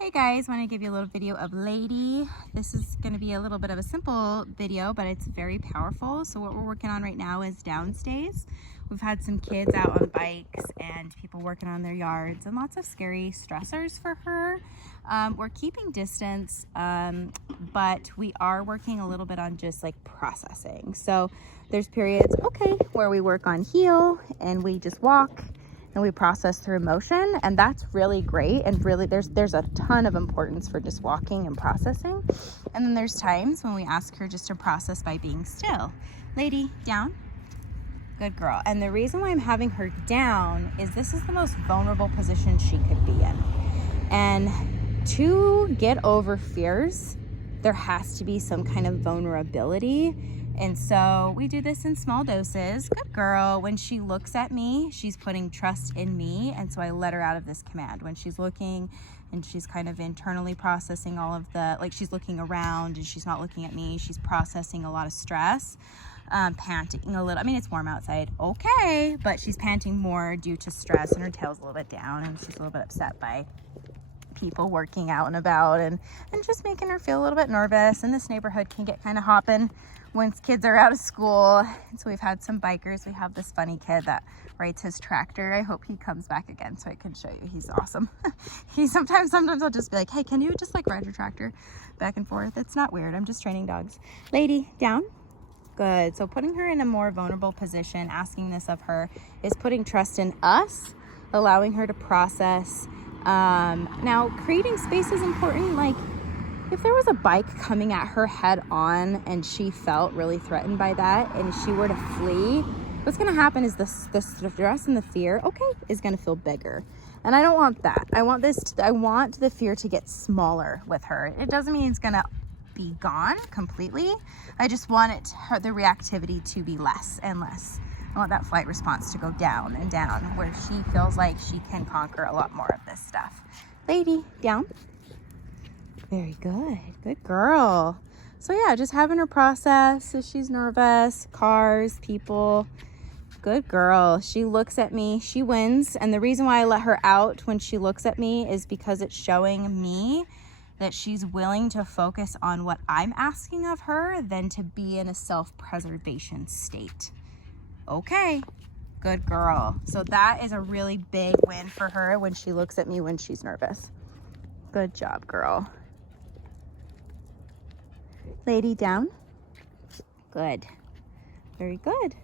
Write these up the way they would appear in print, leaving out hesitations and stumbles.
Hey guys, want to give you a little video of Lady. This is going to be a little bit of a simple video, but it's very powerful. So what we're working on right now is downstays. We've had some kids out on bikes and people working on their yards and lots of scary stressors for her. We're keeping distance, but we are working a little bit on just like processing. So there's periods, where we work on heel and we just walk and we process through emotion, and that's really great. And really there's a ton of importance for just walking and processing. And then there's times when we ask her just to process by being still. Lady, down. Good girl. And the reason why I'm having her down is this is the most vulnerable position she could be in. And to get over fears, there has to be some kind of vulnerability. And so we do this in small doses. Good girl. When she looks at me, she's putting trust in me. And so I let her out of this command. When she's looking and she's kind of internally processing all of like she's looking around and she's not looking at me, she's processing a lot of stress, panting a little. I mean, it's warm outside, okay, but she's panting more due to stress and her tail's a little bit down and she's a little bit upset by people working out and about and just making her feel a little bit nervous. And this neighborhood can get kind of hopping when kids are out of school. And so we've had some bikers. We have this funny kid that rides his tractor. I hope he comes back again so I can show you. He's awesome. Sometimes I'll just be like, hey, can you just like ride your tractor back and forth? It's not weird. I'm just training dogs. Lady, down. Good. So putting her in a more vulnerable position, asking this of her, is putting trust in us, allowing her to process. Now creating space is important. Like if there was a bike coming at her head on and she felt really threatened by that and she were to flee, what's going to happen is the stress and the fear, is going to feel bigger. And I don't want that. I want the fear to get smaller with her. It doesn't mean it's going to be gone completely. I just want the reactivity to be less and less. I want that flight response to go down and down, where she feels like she can conquer a lot more of this stuff. Lady, down. Very good. Good girl. So yeah, just having her process if she's nervous, cars, people. Good girl. She looks at me, she wins. And the reason why I let her out when she looks at me is because it's showing me that she's willing to focus on what I'm asking of her than to be in a self-preservation state. Okay, good girl. So that is a really big win for her when she looks at me when she's nervous. Good job, girl. Lady, down. Good. Very good.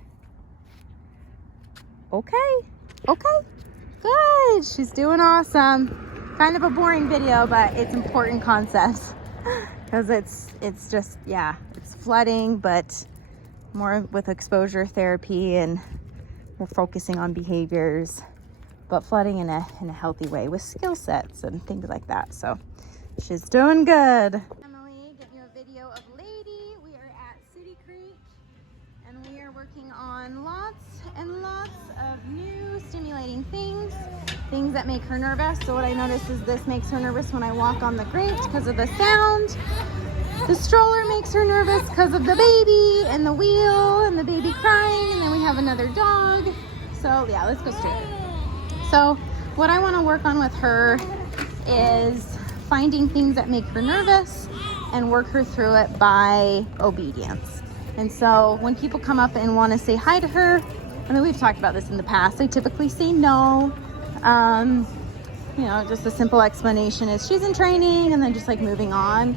Okay. Good. She's doing awesome. Kind of a boring video, but it's important concepts because it's just, yeah, it's flooding, but more with exposure therapy, and we're focusing on behaviors, but flooding in a healthy way with skill sets and things like that. So she's doing good. Emily, get you a video of Lady. We are at City Creek and we are working on lots and lots of new stimulating things that make her nervous. So what I noticed is this makes her nervous when I walk on the grate because of the sound. The stroller makes her nervous because of the baby and the wheel and the baby crying, and then we have another dog. So yeah, let's go straight. So what I want to work on with her is finding things that make her nervous and work her through it by obedience. And so when people come up and want to say hi to her, I mean, we've talked about this in the past, I typically say no. Just a simple explanation is she's in training, and then just like moving on.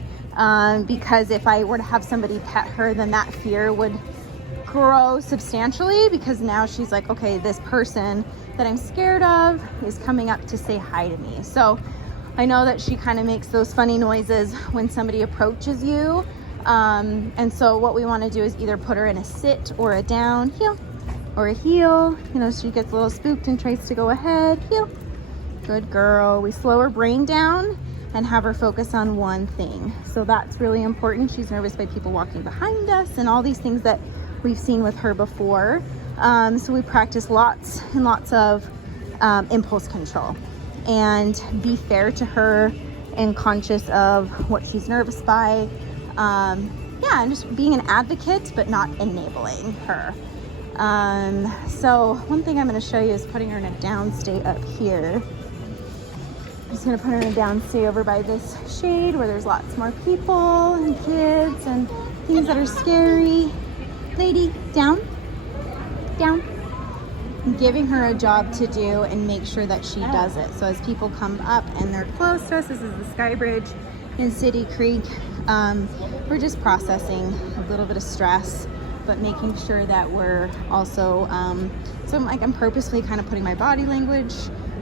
Because if I were to have somebody pet her, then that fear would grow substantially, because now she's like, okay, this person that I'm scared of is coming up to say hi to me. So I know that she kind of makes those funny noises when somebody approaches you. And so what we want to do is either put her in a sit or a down, heel, or a heel. She gets a little spooked and tries to go ahead, heel. Good girl. We slow her brain down and have her focus on one thing. So that's really important. She's nervous by people walking behind us and all these things that we've seen with her before. So we practice lots and lots of impulse control and be fair to her and conscious of what she's nervous by. And just being an advocate, but not enabling her. So one thing I'm going to show you is putting her in a down state up here. just gonna put her in a down stay over by this shade where there's lots more people and kids and things that are scary. Lady, down, down. I'm giving her a job to do and make sure that she does it. So as people come up and they're close to us, this is the Sky Bridge in City Creek. We're just processing a little bit of stress, but making sure that we're also, so I'm purposely kind of putting my body language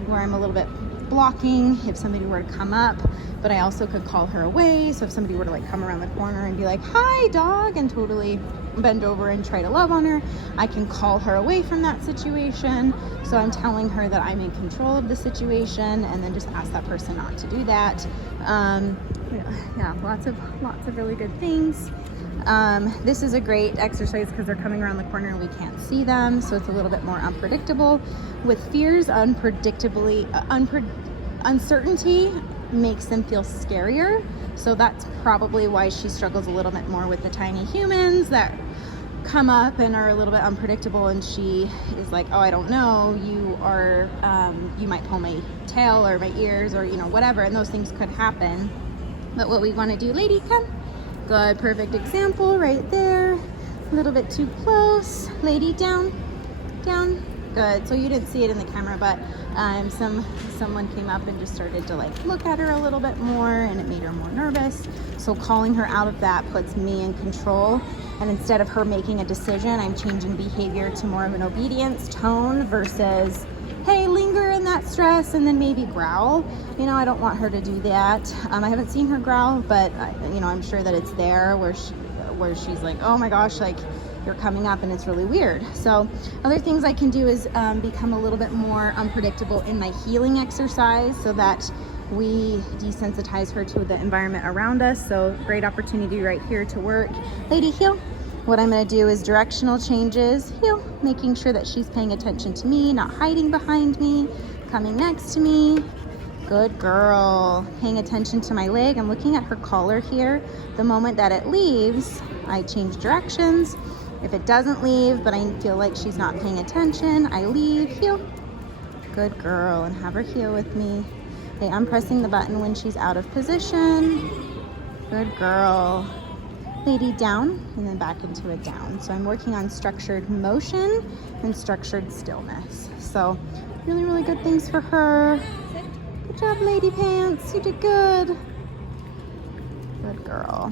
where I'm a little bit blocking if somebody were to come up, but I also could call her away. So if somebody were to like come around the corner and be like, hi dog, and totally bend over and try to love on her, I can call her away from that situation. So I'm telling her that I'm in control of the situation and then just ask that person not to do that. Yeah, lots of really good things. This is a great exercise because they're coming around the corner and we can't see them, so it's a little bit more unpredictable. With fears, uncertainty makes them feel scarier, so that's probably why she struggles a little bit more with the tiny humans that come up and are a little bit unpredictable, and she is like, oh, I don't know, you are you might pull my tail or my ears or whatever, and those things could happen. But what we want to do, lady, come. Good, perfect example right there. A little bit too close. Lady, down, down. Good. So you didn't see it in the camera, but someone came up and just started to like look at her a little bit more, and it made her more nervous. So calling her out of that puts me in control. And instead of her making a decision, I'm changing behavior to more of an obedience tone versus, hey, linger in that stress and then maybe growl. I don't want her to do that. I haven't seen her growl, but I'm sure that it's there where she's like, oh my gosh, like you're coming up and it's really weird. So other things I can do is become a little bit more unpredictable in my healing exercise so that we desensitize her to the environment around us. So great opportunity right here to work. Lady, heel. What I'm going to do is directional changes, heel, making sure that she's paying attention to me, not hiding behind me, coming next to me. Good girl. Paying attention to my leg. I'm looking at her collar here. The moment that it leaves, I change directions. If it doesn't leave, but I feel like she's not paying attention, I leave, heel. Good girl. And have her heel with me. Okay, I'm pressing the button when she's out of position. Good girl. Lady, down, and then back into a down. So I'm working on structured motion and structured stillness. So really, really good things for her. Good job, Lady Pants. You did good. Good girl.